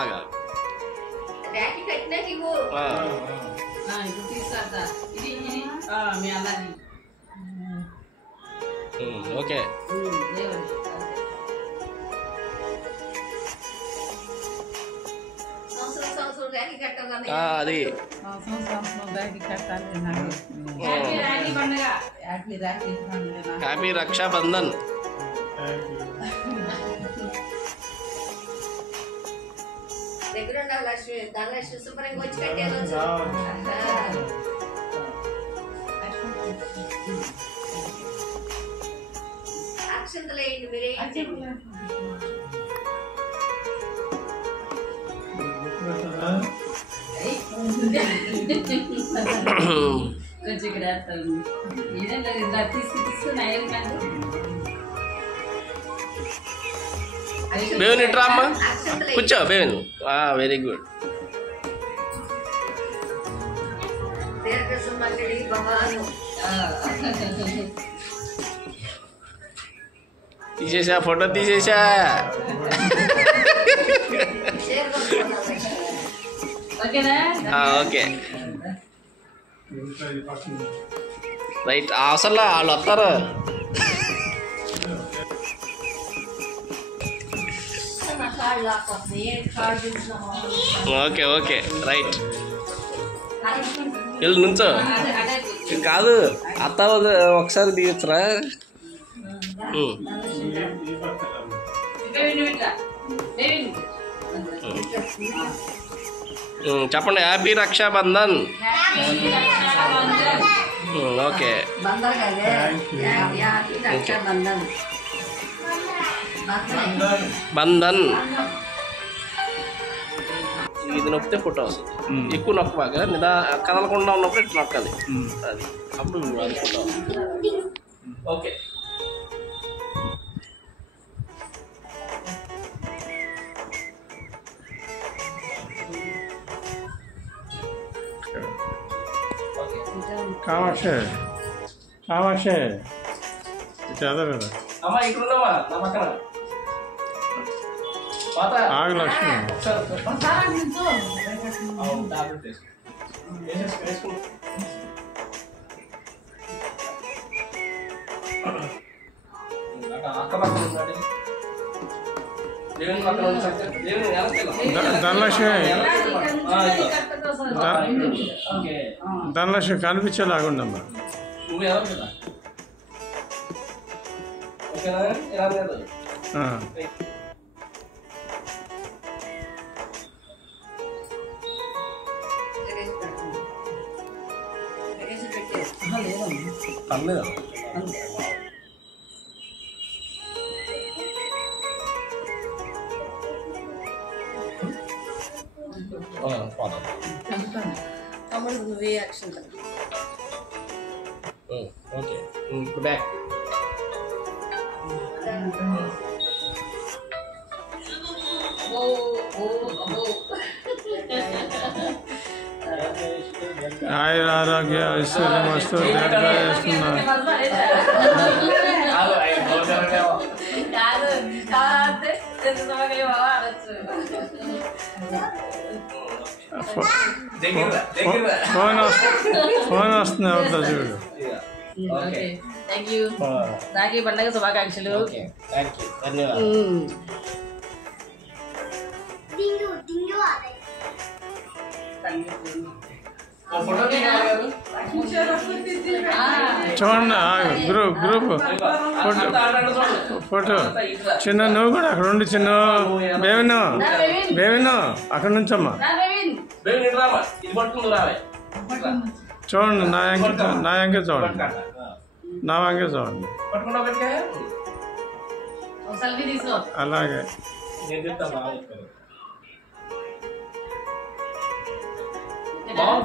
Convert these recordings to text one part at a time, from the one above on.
ఆగా okay అది happy Rakshabandhan. Dhanalakshmi శుభ్రంగా వచ్చి కట్టేది. అక్షంతలు వేయండి మీరే. కొంచెం ఇక్కడ బేవన్ ఇట్రా అమ్మా, కూర్చో బేవన్. Very good. తీసేసా, ఫోటో తీసేసా. Okay right. అసలు వాళ్ళు వస్తారు. Okay okay right. వెళ్ళి నుంచో. కాదు అత్త ఒకసారి దిగచ్చురా. చెప్పండి. హ్యాపీ రక్షాబంధన్. ఓకే బంధన్. ఇది నొక్కితే ఫోటో వస్తుంది. ఎక్కువ నొక్కబాగా కదలకుండా ఉన్నప్పుడు ఇట్లా నొక్కాలి. అది అప్పుడు అది ఫోటో వస్తుంది. ఓకే కామాక్షి కామాక్షి చదవదా అమ్మా ఇక్కడున్నావా నా పక్కన. ఆగు లక్ష్మి. ధనలక్ష్మి ధనలక్ష్మి కనిపించేలాగుండమ్మా. తమ్ముడు నువ్వే యాక్షన్. Okay back. ఆరోగ్య ఐశ్వర్యం వస్తూ చేస్తున్నా. ఫోన్ వస్తుంది అవుతా చూడు. రాఖీ పండుగ శుభాకాంక్షలు. చూడండి గ్రూప్ ఫోటో. చిన్న నువ్వు కూడా అక్కడ ఉండి. చిన్న బేవిను అక్కడ నుంచమ్మా. చూడండి నా యాంకే చూడండి. నా యాంకే చూడండి. అలాగే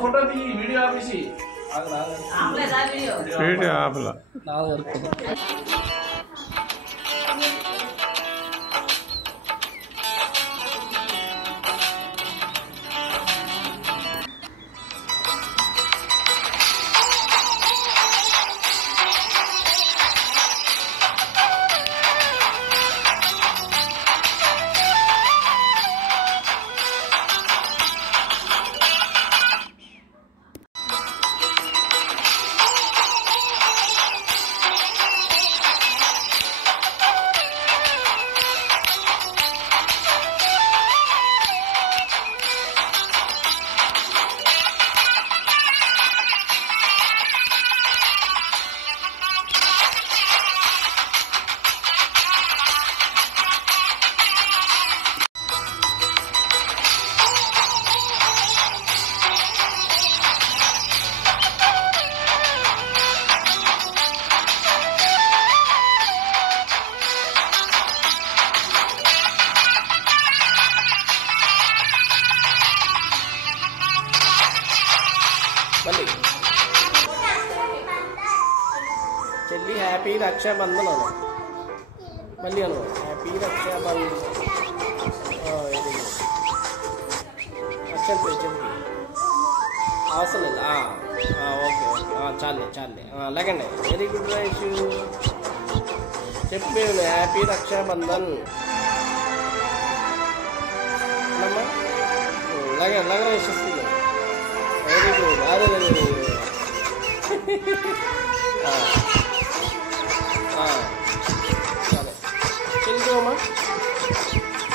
ఫోటో వీడియో ఆపేసి వీడియో ఆపలా. రక్షాబంధన్ అను మళ్ళీ అను హ్యాపీ రక్షాబంధన్ వెరీ గుడ్ అక్షంత చెప్పి అవసరం లేదు ఓకే ఓకే చాలే లేకండి వెరీ గుడ్ రైషు చెప్పి హ్యాపీ రక్షాబంధన్ అమ్మా లగ వేసేస్తుంది వెరీ గుడ్ అదే సరే చెల్లికోమా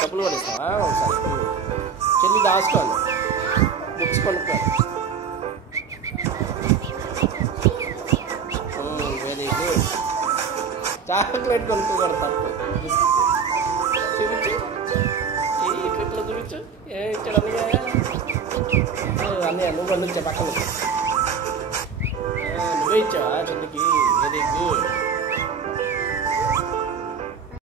డబ్బులు కూడా ఇస్తావా ఒకసారి చెల్లి దాచుకోవాలి బుక్స్ కొనుక్కోవాలి వెరీ గుడ్ చాక్లెట్ కొనుక్కోకూడదు తప్పు చూపించు ఇట్లా చూపించు ఏం ఇచ్చాడు అన్నీ నువ్వు పండించా పక్కన నువ్వే ఇచ్చావా చెల్లికి